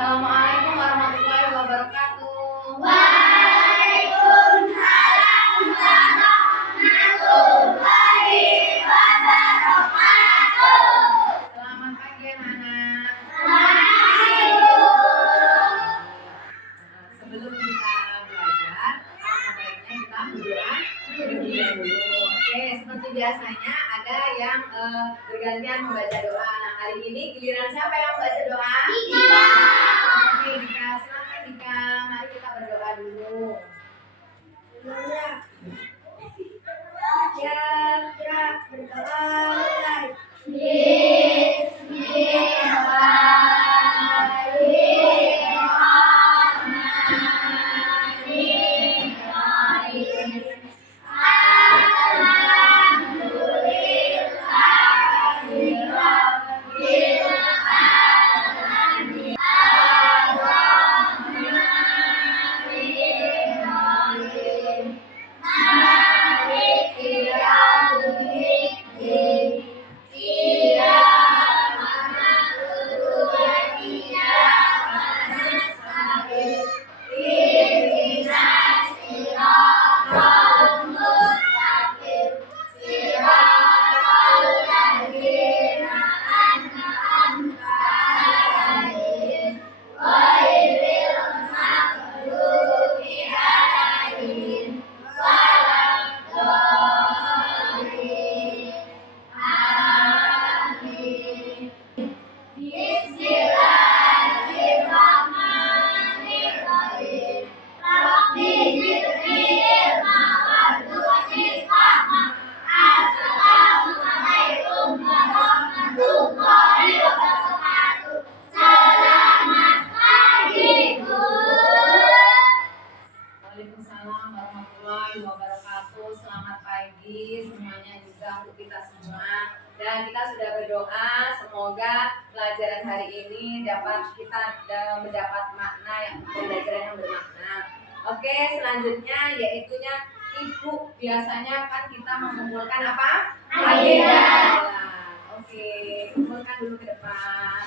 Assalamualaikum warahmatullahi wabarakatuh. Waalaikumsalam warahmatullahi wabarakatuh. Selamat pagi anak-anak. Sebelum kita belajar, baiknya kita berdoa terlebih dahulu. Oke, seperti biasanya ada yang bergantian membaca doa. Nah, hari ini giliran siapa yang membaca doa? Dika. Oke, Dika, silakan Dika. Mari kita berdoa dulu. Ya, berdoa mulai. Waalaikumsalam warahmatullahi wabarakatuh. Selamat pagi semuanya juga untuk kita semua. Dan kita sudah berdoa semoga pelajaran hari ini dapat kita mendapat makna yang pembelajaran yang bermakna. Oke, selanjutnya yaitunya Ibu. Biasanya kan kita mengumpulkan apa? Agenda. Oke, kumpulkan dulu ke depan.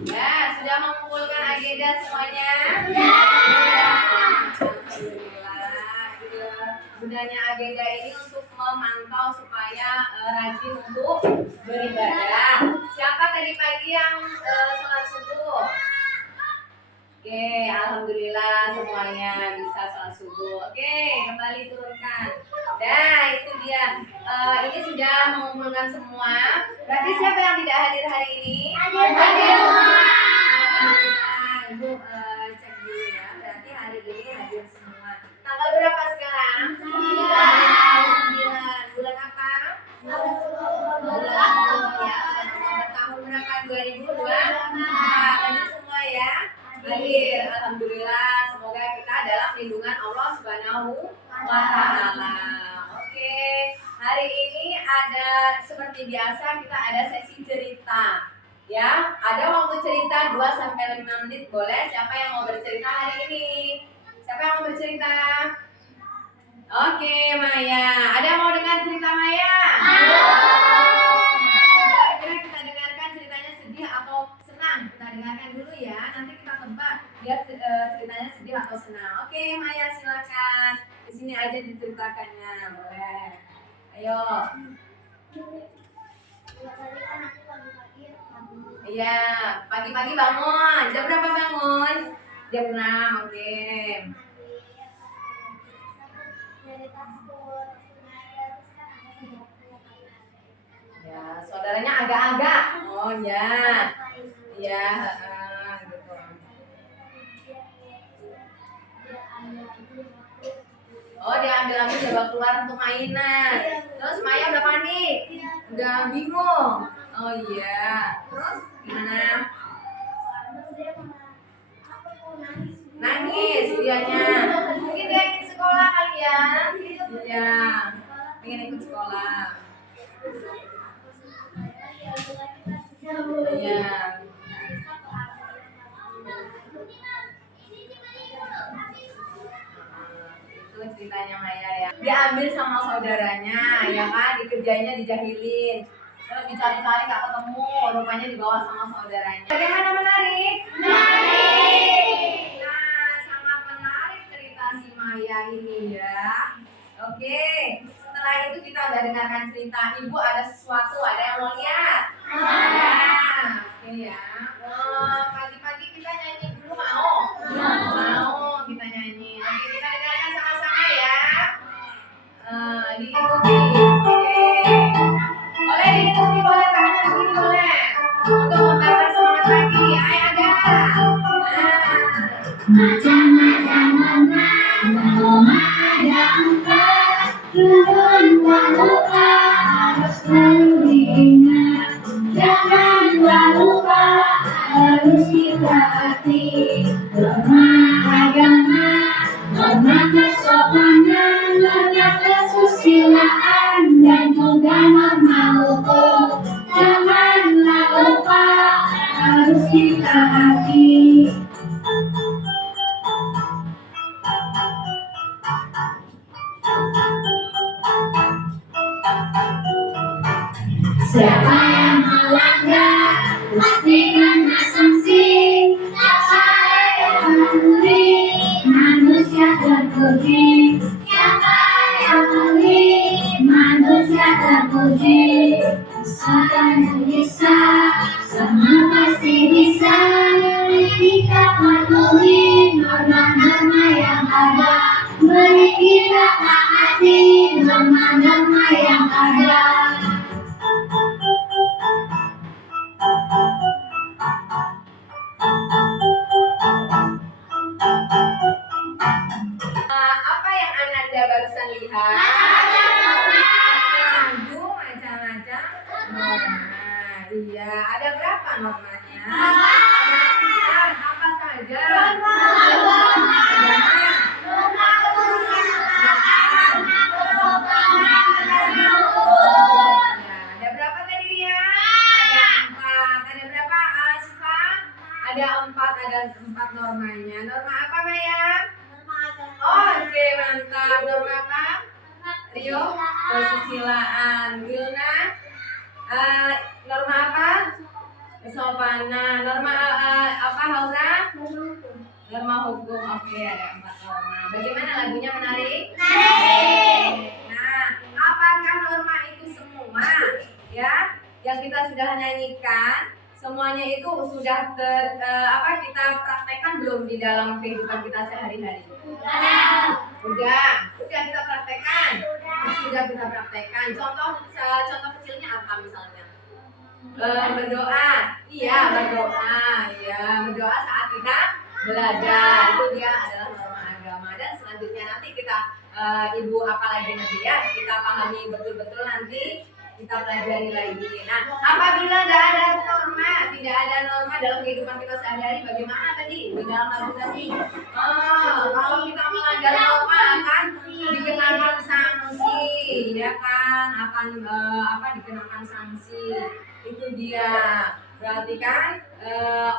Ya, sudah mengumpulkan agenda semuanya? Ya. Alhamdulillah. Gunanya agenda ini untuk memantau supaya rajin untuk beribadah. Siapa tadi pagi yang sholat subuh? Oke, alhamdulillah semuanya bisa sholat subuh. Oke, kembali turunkan. Nah, itu dia. Ini sudah mengumpulkan semua. Berarti siapa yang tidak hadir hari ini? Hadir semua. Nah, Ibu cek dulu ya. Berarti hari ini hadir semua. Tanggal berapa sekarang? 9. Bulan apa? Bulan ya. Tahun berapa? 2024. Hadir semua ya. Hadir. Alhamdulillah. Semoga kita dalam lindungan Allah Subhanahu wa Ta'ala. Oke. Hari ini ada seperti biasa kita ada sesi cerita. Ya, ada waktu cerita 2 sampai 5 menit boleh. Siapa yang mau bercerita hari ini? Siapa yang mau bercerita? Oke, Maya. Ada yang mau dengar cerita Maya? Kira-kira kita dengarkan ceritanya sedih atau senang? Kita dengarkan dulu ya. Nanti kita tebak lihat ceritanya sedih atau senang. Oke, Maya silakan. Di sini aja diceritakannya, boleh. Ayo. Iya, pagi-pagi bangun. Jam berapa bangun? Jam 6, oke. Ya, saudaranya agak-agak. Oh ya. Iya, gitu. Oh, dia ambil coba keluar untuk mainan. Terus Maya udah panik. Udah bingung. Oh iya. Terus gimana? usianya. Mungkin dia ingin sekolah kalian. Iya, pengen ikut sekolah. Iya. Itu ceritanya Maya ya. Diambil sama saudaranya, ya kan? Dikerjainnya dijahilin. Terus dicari-cari gak ketemu, rupanya dibawa sama saudaranya. Bagaimana menarik? Menarik. Nah, sangat menarik cerita si Maya ini ya. Oke, setelah itu kita udah dengarkan cerita. Ibu ada sesuatu, ada yang mau lihat? Ada. Oke ya. Pagi-pagi kita nyanyi dulu mau? Mau kita nyanyi. Oke, kita dengarkan sama-sama ya. Diikuti. Oke. Boleh diikuti, boleh tangannya begini boleh. Untuk membakar semangat pagi. Ayo ada. Janganlah lupa harus ditaati norma agama, norma kesopanan, norma kesusilaan, dan juga norma hukum. Janganlah lupa harus ditaati. Siapa yang melanggar pasti kena sanksi. Siapa yang peduli manusia terpuji. Siapa yang peduli manusia terpuji. Usahakan bisa, semua pasti bisa. Kita patuhi norma-norma yang ada. Mari kita taati norma-norma yang ada. Apa yang Ananda barusan lihat? Lagu macam-macam norma. Iya, ada berapa normanya? Ada apa saja? Ada berapa tadi Ria? Ada 4. Ada berapa Asfa? Ada 4. Ada 4 normanya. Norma apa Maya? Oke, mantap. Norma apa? Rio? Kesusilaan. Wilna? Norma apa? Kesopanan. Norma apa Haura? Norma hukum. Oke, ada 4 norma. Bagaimana lagunya menarik? Menarik. Nah, apakah norma itu semua ya yang kita sudah nyanyikan? Semuanya itu sudah kita praktekkan belum di dalam kehidupan kita sehari-hari? Udah kita praktekkan. Sudah kita praktekkan. Contoh kecilnya apa misalnya? Berdoa. Iya, berdoa. Iya, berdoa saat kita belajar. Itu dia adalah norma agama. Dan selanjutnya nanti kita Ibu apalagi nanti ya kita pahami betul-betul nanti kita pelajari lagi. Nah, apabila tidak ada norma dalam kehidupan kita sehari-hari, bagaimana tadi di dalam lagu tadi? Kalau kita melanggar norma akan dikenakan sanksi, ya kan? Akan dikenakan sanksi. Itu dia. Berarti kan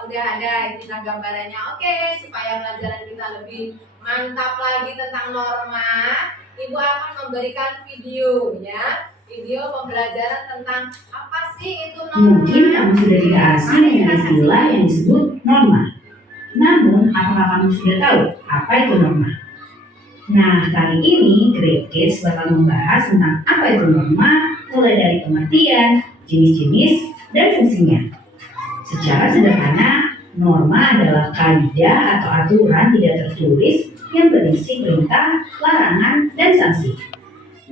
udah ada kita gambarannya. Oke, supaya pelajaran kita lebih mantap lagi tentang norma, Ibu akan memberikan video ya. Video pembelajaran tentang apa sih itu norma. Mungkin kamu sudah tidak asing dengan istilah yang disebut norma. Namun, apakah kamu sudah tahu apa itu norma? Nah, kali ini Great Kids bakal membahas tentang apa itu norma, mulai dari pengertian, jenis-jenis, dan fungsinya. Secara sederhana, norma adalah kaidah atau aturan tidak tertulis yang berisi perintah, larangan, dan sanksi.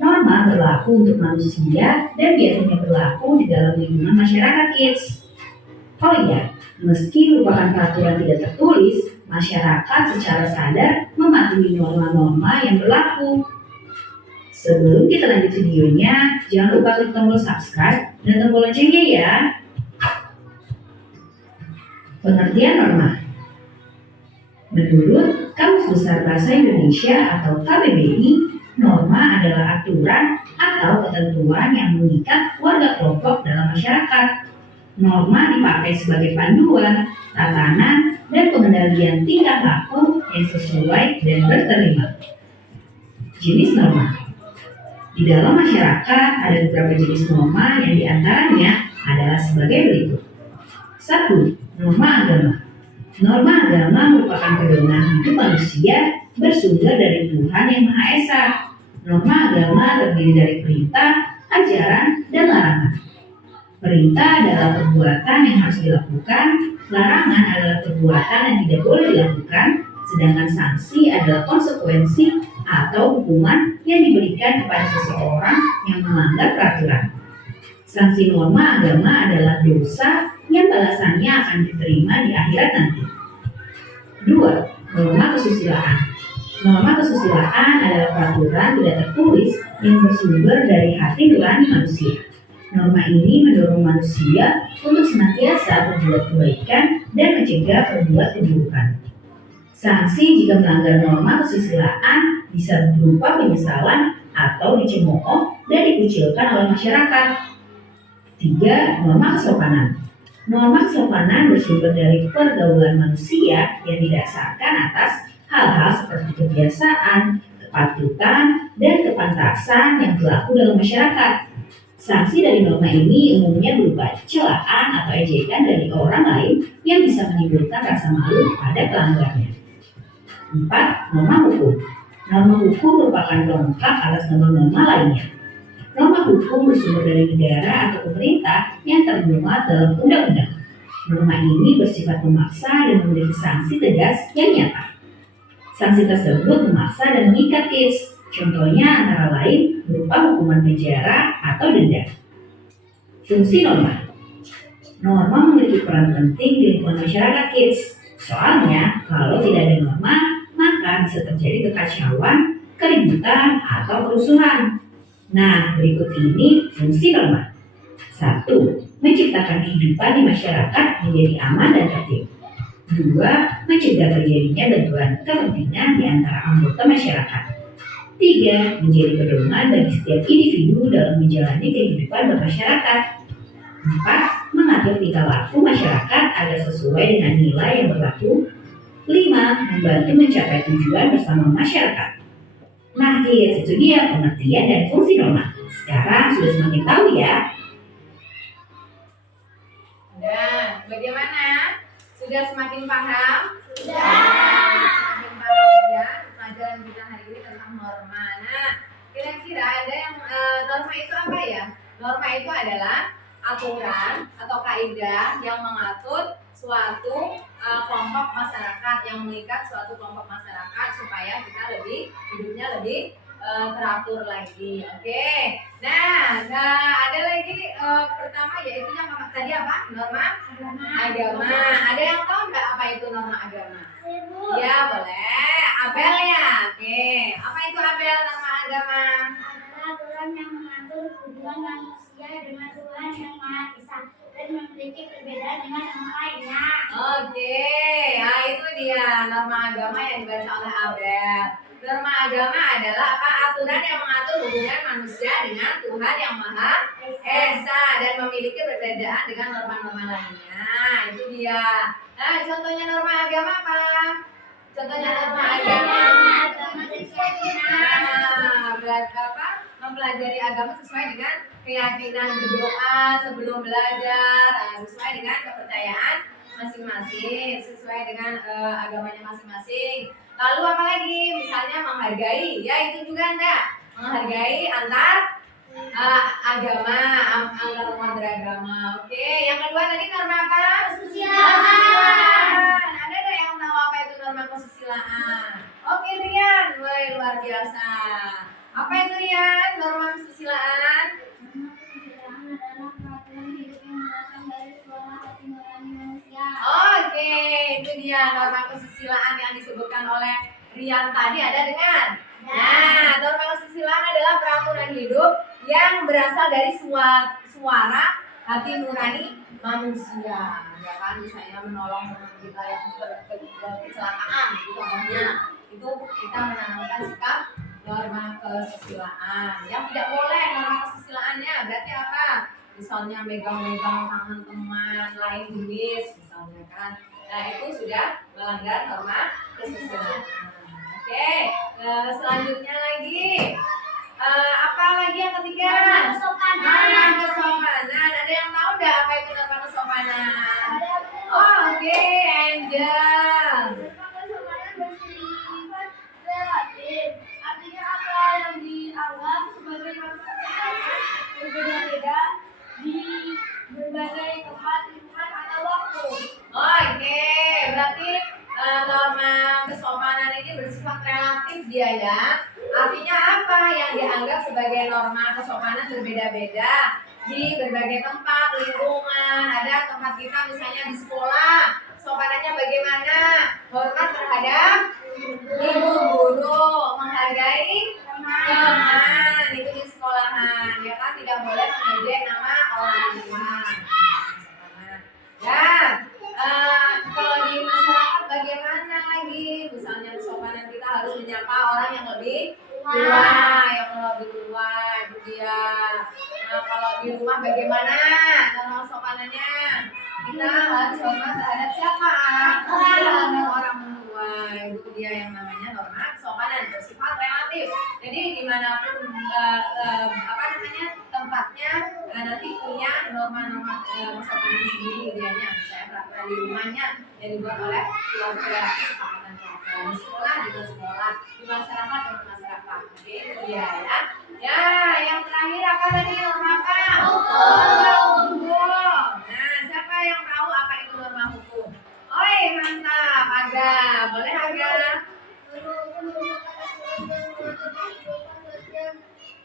Norma berlaku untuk manusia dan biasanya berlaku di dalam lingkungan masyarakat kids. Oh iya, meski merupakan peraturan tidak tertulis, masyarakat secara sadar mematuhi norma-norma yang berlaku. Sebelum kita lanjut videonya, jangan lupa klik tombol subscribe dan tombol loncengnya ya. Pengertian norma. Menurut Kamus Besar Bahasa Indonesia atau KBBI, norma adalah aturan atau ketentuan yang mengikat warga kelompok dalam masyarakat. Norma dipakai sebagai panduan, tatanan, dan pengendalian tingkah laku yang sesuai dan berterima. Jenis norma. Di dalam masyarakat ada beberapa jenis norma yang diantaranya adalah sebagai berikut. 1. Norma agama. Norma agama merupakan pedoman hidup manusia bersumber dari Tuhan Yang Maha Esa. Norma agama terdiri dari perintah, ajaran, dan larangan. Perintah adalah perbuatan yang harus dilakukan, larangan adalah perbuatan yang tidak boleh dilakukan, sedangkan sanksi adalah konsekuensi atau hukuman yang diberikan kepada seseorang yang melanggar peraturan. Sanksi norma agama adalah dosa yang balasannya akan diterima di akhirat nanti. 2. Norma kesusilaan. Norma kesusilaan adalah peraturan tidak tertulis yang bersumber dari hati nurani manusia. Norma ini mendorong manusia untuk senantiasa berbuat kebaikan dan mencegah berbuat keburukan. Sanksi jika melanggar norma kesusilaan bisa berupa penyesalan atau dicemooh dan dikucilkan oleh masyarakat. 3. Norma kesopanan. Norma kesopanan bersumber dari pergaulan manusia yang didasarkan atas hal-hal seperti kebiasaan, kepatutan, dan kepantasan yang berlaku dalam masyarakat. Sanksi dari norma ini umumnya berupa celaan atau ejekan dari orang lain yang bisa menimbulkan rasa malu pada pelanggarnya. 4. Norma hukum. Norma hukum merupakan pelengkap atas norma-norma lainnya. Norma hukum bersumber dari negara atau pemerintah yang termuat dalam undang-undang. Norma ini bersifat memaksa dan memiliki sanksi tegas yang nyata. Sanksi tersebut memaksa dan mengikat kids. Contohnya antara lain berupa hukuman penjara atau denda. Fungsi norma. Norma memiliki peran penting di lingkungan masyarakat kids. Soalnya kalau tidak ada norma, maka bisa terjadi kekacauan, keributan, atau kerusuhan. Nah, berikut ini fungsi norma. 1. Menciptakan kehidupan di masyarakat menjadi aman dan tertib. 2. Mencegah terjadinya benturan kepentingan di antara anggota masyarakat. 3. Menjadi pedoman bagi setiap individu dalam menjalani kehidupan bermasyarakat. 4. Mengatur tingkah laku masyarakat agar sesuai dengan nilai yang berlaku. 5. Membantu mencapai tujuan bersama masyarakat. Nah, kids, itu dia pengertian dan fungsi norma. Sekarang sudah semakin tahu ya. Dan bagaimana? Sudah semakin paham? Sudah. Semakin paham ya pelajaran kita hari ini tentang norma. Nah, kira-kira ada yang norma itu apa ya? Norma itu adalah aturan atau kaidah yang mengatur suatu kelompok masyarakat, yang mengikat suatu kelompok masyarakat supaya kita hidupnya lebih teratur lagi. Oke. Nah, ada lagi pertama yaitu yang tadi apa? Norma agama. Ada yang tahu nggak apa itu norma agama? Ya, boleh. Abel ya. Oke. Apa itu Abel norma agama? Adalah aturan yang mengatur hubungan manusia dengan Tuhan Yang Maha Esa dan memiliki perbedaan dengan yang lainnya. Oke. Nah, itu dia norma agama yang dibaca oleh Abel. Norma agama adalah apa? Aturan yang mengatur hubungan manusia dengan Tuhan Yang Maha Esa dan memiliki perbedaan dengan norma-norma lainnya. Itu dia. Nah, contohnya norma agama apa? Contohnya norma agama. Nah, belajar apa? Mempelajari agama sesuai dengan keyakinan, berdoa sebelum belajar, sesuai dengan kepercayaan masing-masing, sesuai dengan agamanya masing-masing. Lalu apa lagi? Misalnya menghargai, ya itu juga Anda menghargai antar agama, antar umat beragama. Oke, yang kedua tadi norma apa? Kesusilaan. Ada nggak yang tahu apa itu norma kesusilaan? Oke Rian, wah luar biasa. Apa itu Rian? Norma kesusilaan? Adalah peraturan hidup yang berasal dari suara hati nurani manusia. Oke, itu dia norma kesusilaan yang disebutkan oleh Rian tadi. Ada dengar? Nah, norma kesusilaan adalah peraturan hidup yang berasal dari suara hati nurani manusia, ya kan, misalnya menolong teman kita yang kecelakaan, itu contohnya. Itu kita menanamkan sikap norma kesusilaan. Yang tidak boleh norma kesusilaannya berarti apa? Misalnya megang-megang tangan teman lain jenis, misalnya kan. Nah itu sudah melanggar norma kesusilaan. Oke, selanjutnya lagi. Apa lagi yang ketiga? Norma kesopanan. Ada yang tahu nggak apa itu norma kesopanan? Oh, oke, Angel. Kesopanan bersifat relatif. Artinya apa yang dianggap sebagai norma kesopanan berbeda-beda di berbagai tempat, lingkungan atau waktu. Oke, berarti norma kesopanan ini bersifat relatif dia ya. Artinya apa? Yang dianggap sebagai norma kesopanan berbeda-beda di berbagai tempat, lingkungan. Ada tempat kita misalnya di sekolah, sopanannya bagaimana? Hormat terhadap ibu guru, menghargai teman, itu di sekolahan, ya kan? Tidak boleh mengejek nama orang tua. Ya, kalau di masyarakat bagaimana lagi? Misalnya kesopanan kita harus menyapa orang yang lebih tua, itu dia. Nah, kalau di rumah bagaimana norma kesopanannya? Kita harus hormat terhadap siapa? Terhadap orang tua. Itu dia yang namanya norma kesopanan, bersifat relatif. Jadi dimanapun tempatnya nanti punya norma-norma kesopanan sendiri dianya. Misalnya peraturan di rumahnya yang dibuat oleh keluarga, kesepakatan keluarga. Di sekolah juga sekolah, di masyarakat dengan masyarakat. Oke, itu dia ya. Ya, yang terakhir apa tadi norma apa? Norma hukum. Nah, siapa yang tahu apa itu norma hukum? Oi, mantap. Aga, boleh Aga?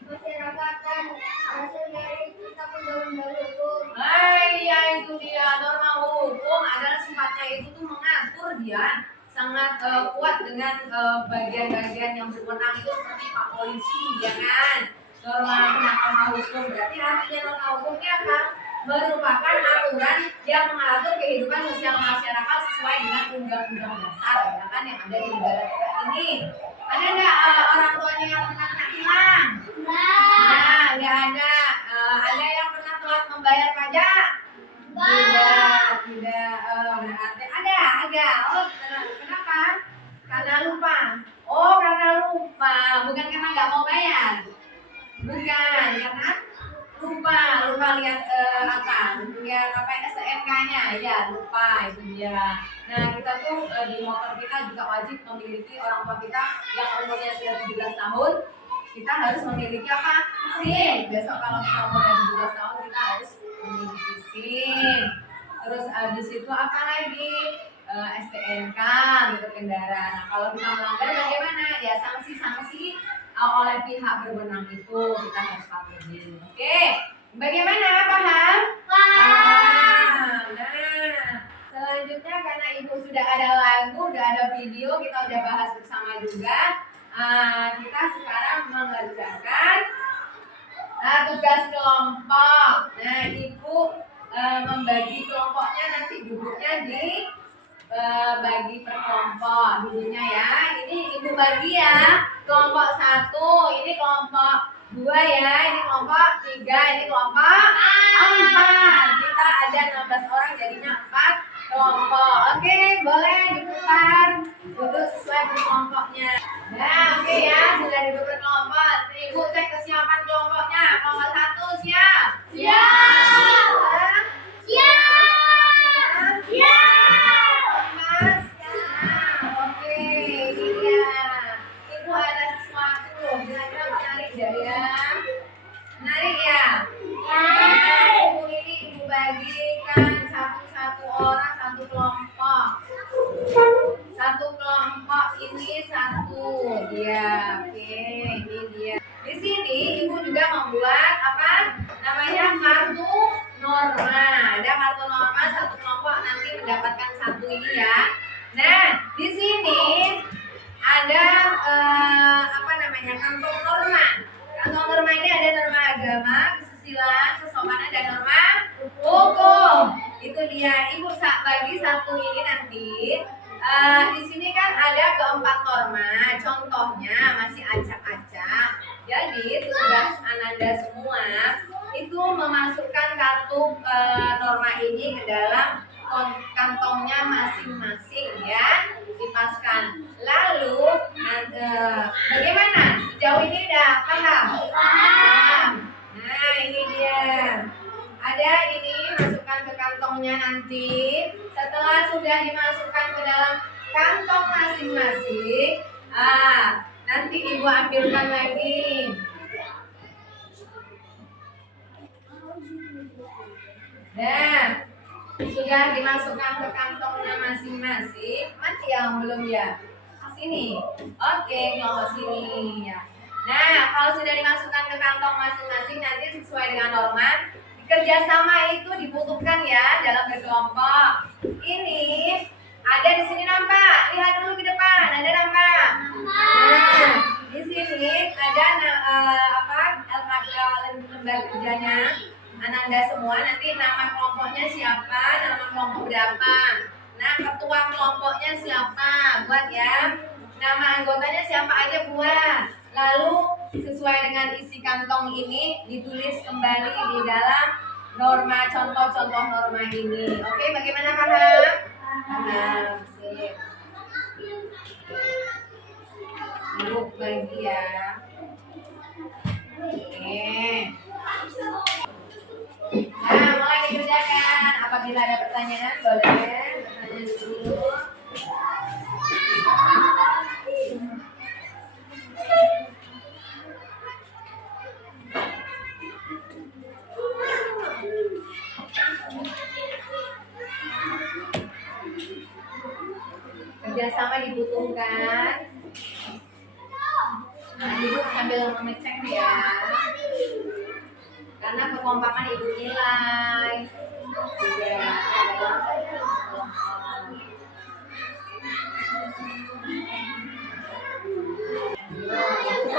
Masyarakat dan hasil dari kita undang-undang hukum. Ya itu dia, norma hukum adalah sifatnya itu tuh mengatur dia sangat kuat dengan bagian-bagian yang berwenang itu seperti Pak Polisi, ya kan? Norma hukum berarti artinya norma hukumnya apa? Merupakan aturan yang mengatur kehidupan sosial masyarakat sesuai dengan undang-undang dasar, ya kan, yang ada di negara kita ini. Ada nggak orang tuanya yang pernah kena hilang? Nah, nggak ada. Ada yang pernah telat membayar pajak? Tidak. Berarti ada. Oh, kenapa? Karena lupa. Oh, karena lupa. Bukan karena nggak mau bayar. Bukan, karena lupa lihat lihat apa STNK-nya, ya lupa itu dia. Nah kita tuh di motor kita juga wajib memiliki, orang tua kita yang umurnya sudah 17 tahun, kita harus memiliki apa? SIM. Besok kalau kita umurnya 17 tahun kita harus memiliki SIM. Terus habis itu apa lagi? STNK untuk kendaraan. Nah, kalau kita melanggar bagaimana? Ya sanksi oleh pihak berwenang itu kita harus patuhi. Oke, bagaimana? Paham? Paham. Nah, selanjutnya karena ibu sudah ada lagu, udah ada video, kita udah bahas bersama juga. Kita sekarang mengerjakan tugas kelompok. Nah, ibu membagi kelompoknya, nanti duduknya di bagi per kelompok dulunya ya. Ini ibu bagi ya. Kelompok 1, ini kelompok 2 ya. Ini kelompok 3, ini kelompok 4. Kita ada 16 orang jadinya 4 kelompok. Oke, boleh diputar. Duduk sesuai berkelompoknya. Nah, oke ya, sudah duduk berkelompok. Ibu cek kesiapan kelompoknya. Kelompok 1 siap? Siap. Menarik ya? Ibu bagikan satu orang satu kelompok. Satu kelompok ini satu. Ya, oke, ini dia. Di sini ibu juga membuat apa? Namanya kartu norma. Ada kartu norma satu kelompok nanti mendapatkan satu ini ya. Nah, di sini ada kantong norma. Kantong norma ini ada norma agama, kesusilaan, kesopanan, dan norma hukum. nanti di sini kan ada keempat norma, contohnya masih acak-acak. Jadi tugas Ananda semua itu memasukkan kartu norma ini ke dalam kantongnya masing-masing ya, dipaskan. Lalu bagaimana? Sejauh ini udah paham? Paham. Nah ini dia. Ada ini masukkan ke kantongnya nanti. Setelah sudah dimasukkan ke dalam kantong masing-masing, nanti ibu ambilkan lagi. Nah, sudah dimasukkan ke kantongnya masing-masing. Masih yang belum ya? Sini. Oke, kelompok sini ya. Nah, kalau sudah dimasukkan ke kantong masing-masing nanti sesuai dengan norma. Kerjasama itu dibutuhkan ya dalam berkelompok. Ini ada di sini nampak. Lihat dulu ke depan. Ada nampak? Nah, di sini ada lembar kerjanya. Ananda semua nanti nama kelompoknya siapa, nama kelompok berapa. Nah, ketua kelompoknya siapa, buat ya. Nama anggotanya siapa aja buat. Lalu sesuai dengan isi kantong ini ditulis kembali di dalam norma, contoh-contoh norma ini. Oke, bagaimana paham? Paham, sip. Duduk lagi ya. Oke. Nah, mulai dikerjakan. Apabila ada pertanyaan, boleh bertanya dulu. Kerjasama dibutuhkan. Nah, ibu sambil mengecek ya. Karena kekompakan ibu nilai. Ya,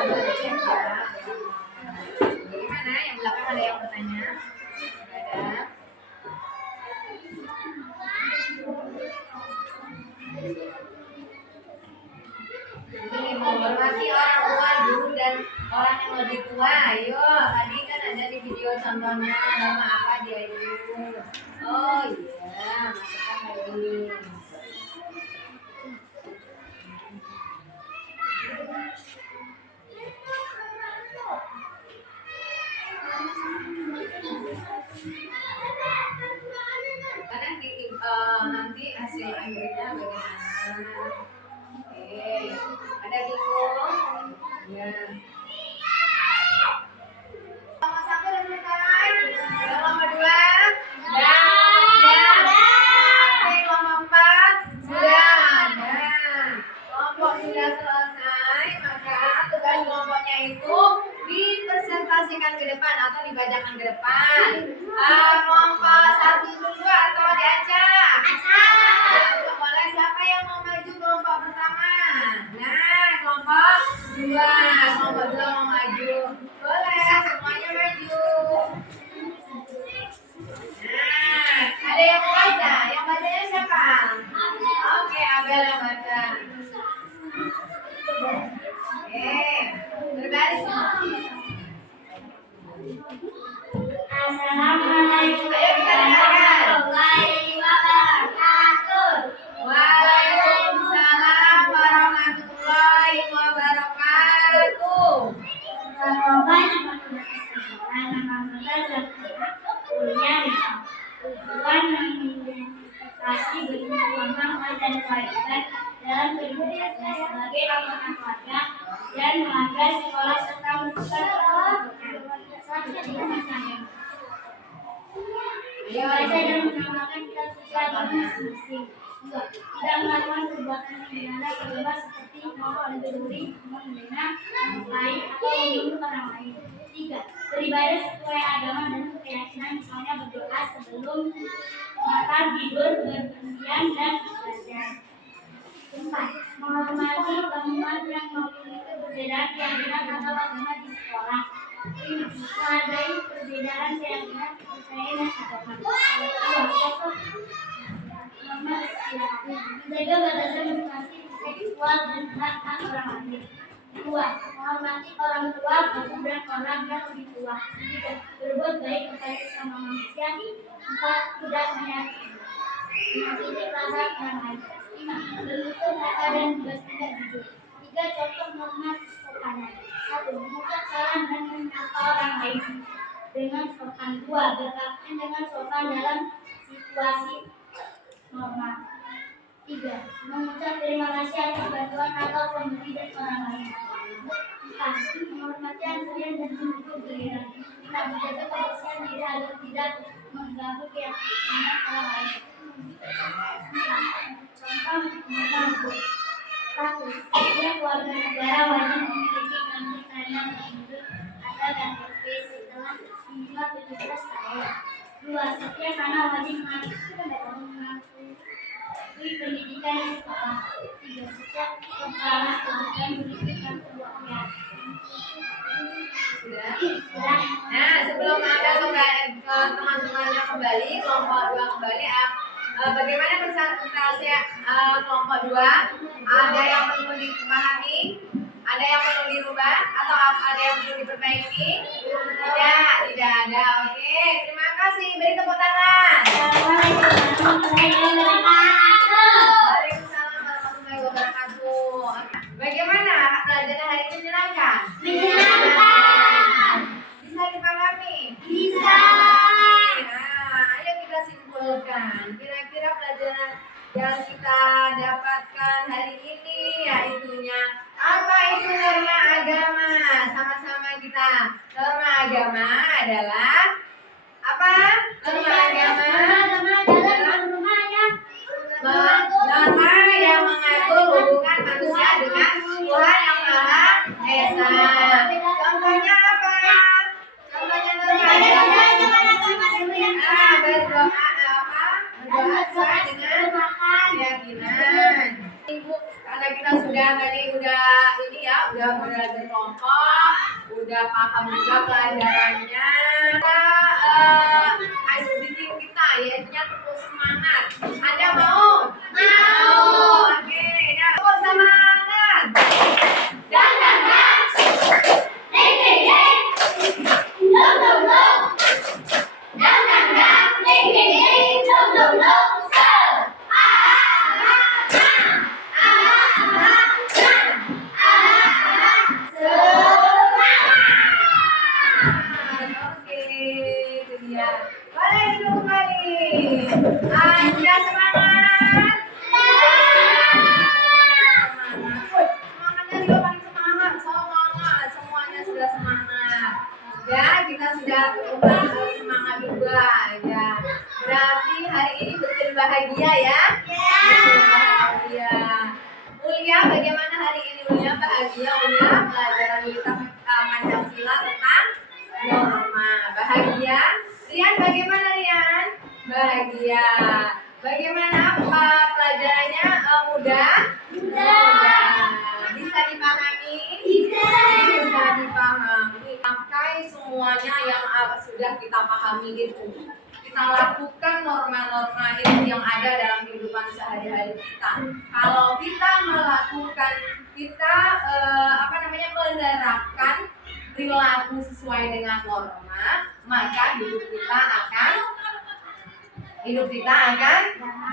bagaimana? Yang belakang ada yang bertanya? Ada? Ini menghormati orang tua, guru dan orang yang lebih tua. Ayo, tadi kan ada di video contohnya nama apa dia itu. Oh iya, masukkan lagi. Karena nanti hasil akhirnya bagaimana? Oke, ada bingung? Ya. Nomor 1 sudah selesai. Nomor 2, dan nomor 4 sudah. Nah, kelompok sudah selesai, maka tugas kelompoknya itu dipresentasikan ke depan atau dibacakan ke depan. Kelompok 1 dulu atau diacak? Acak. Boleh, siapa yang mau maju kelompok pertama? Nah, kelompok 2. Kelompok 2 mau maju. Boleh, semuanya maju. Nah, ada yang mau baca? Yang bacanya siapa? Oke, Abel yang baca. Oke, berbaris. Assalamualaikum Ayo kita dengarkan. warahmatullahi wabarakatuh. Waalaikumsalam warahmatullahi wabarakatuh. Semoga nama kita kuliah tujuan mengidentifikasi bentuk kemampuan dan kewajiban dalam kehidupan kita sebagai anggota keluarga dan mengajar sekolah serta menentukan baca dan mengamalkan kita sesuai dengan masing-masing. Tidak melakukan perbuatan yang dilanggar kedua seperti merokok dan mencuri, menghina, melukai, atau membunuh orang lain. 3. Beribadah sesuai agama dan keyakinan, misalnya berdoa sebelum makan, tidur, berpergian, dan belajar. 4. Menghormati teman yang memiliki perbedaan keyakinan atau agama di sekolah. 5. Menghargai perbedaan keyakinan, kepercayaan, dan agama. 6. pertama sila menjaga batasan privasi seksual dan hak-hak orang lain. Kedua, menghormati orang tua dan orang yang lebih tua. Tiga, berbuat baik kepada sesama manusia. Empat, tidak menyakiti perasaan orang lain. Lima, bertutur kata dan bertindak jujur. Tiga, contoh norma kesopanan. Satu, mengucap salam dan menyapa orang lain dengan sopan. Dua, berpakaian dengan sopan dalam situasi normal. Tiga, mengucap terima kasih atas bantuan atau pemberi dari orang lain. Empat, menghormati aturan dan mendukung giliran. Lima, menjaga kebersihan diri agar tidak mengganggu keyakinan orang lain. Contoh membantu. Satu, setiap warga negara wajib memiliki kartu tanda penduduk atau KTP setelah minimal 17 tahun. Dua, setiap anak wajib mengakui pendidikan di sekolah. Tiga, setiap kepala keluarga memiliki kartu keluarga. Sudah. Nah, sebelum Anda kembali ke teman-temannya kembali, kelompok 2 kembali, bagaimana presentasi kelompok 2? Ada yang perlu dipahami? Ada yang perlu dirubah? Atau ada yang perlu diperbaiki? Tidak ada. Oke, terima kasih. Beri tepuk tangan. Waalaikumsalam warahmatullahi wabarakatuh. Bagaimana pelajaran hari ini menyenangkan? Bisa dipahami? Bisa. Nah, ayo kita simpulkan. Kira-kira pelajaran yang kita dapatkan hari ini yaitunya apa itu norma agama? Sama-sama kita. Norma agama adalah apa? Norma agama adalah norma yang mengatur hubungan manusia dengan Tuhan yang Maha Esa. Contohnya apa? Contohnya norma agama. Berdoa apa? Berdoa sesuai dengan keyakinan. Ibu, karena kita sudah ini ya, udah belajar kelompok, udah paham juga pelajarannya. Kita ice breaking kita yaitu terus semangat. Ada mau? Oke, terus semangat. Oke, itu dia. Boleh duduk kembali. Sudah semangat? Semangatnya juga paling semangat. Semuanya sudah semangat. Ya, kita sudah semangat juga. Ya, berarti hari ini betul bahagia ya? Bahagia. Ulia, bagaimana hari ini Ulia? Bahagia Ulia? Pelajaran kita Pancasila tentang norma. Bahagia? Rian, bagaimana Rian? Bahagia. Bagaimana pelajarannya? Mudah? Bisa dipahami? Bisa dipahami. Pakai semuanya yang sudah kita pahami itu. Kita lakukan norma-norma itu yang ada dalam kehidupan sehari-hari kita. Kalau kita melakukan, kita menerapkan perilaku sesuai dengan norma, maka hidup kita akan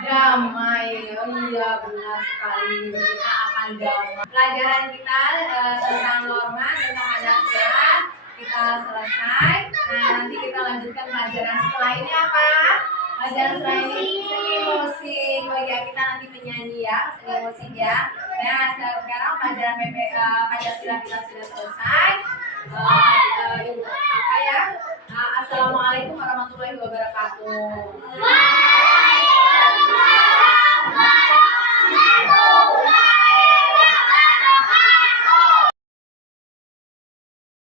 damai. Oh iya, benar sekali. Hidup kita akan damai. Pelajaran kita tentang norma, tentang Pancasila kita selesai. Nah, nanti kita lanjutkan pelajaran setelah ini apa? Pelajaran setelah ini seni musik. Oh ya, kita nanti menyanyi ya, seni musik ya. Nah, sekarang pelajaran Pancasila kita sudah selesai. Assalamualaikum warahmatullahi wabarakatuh.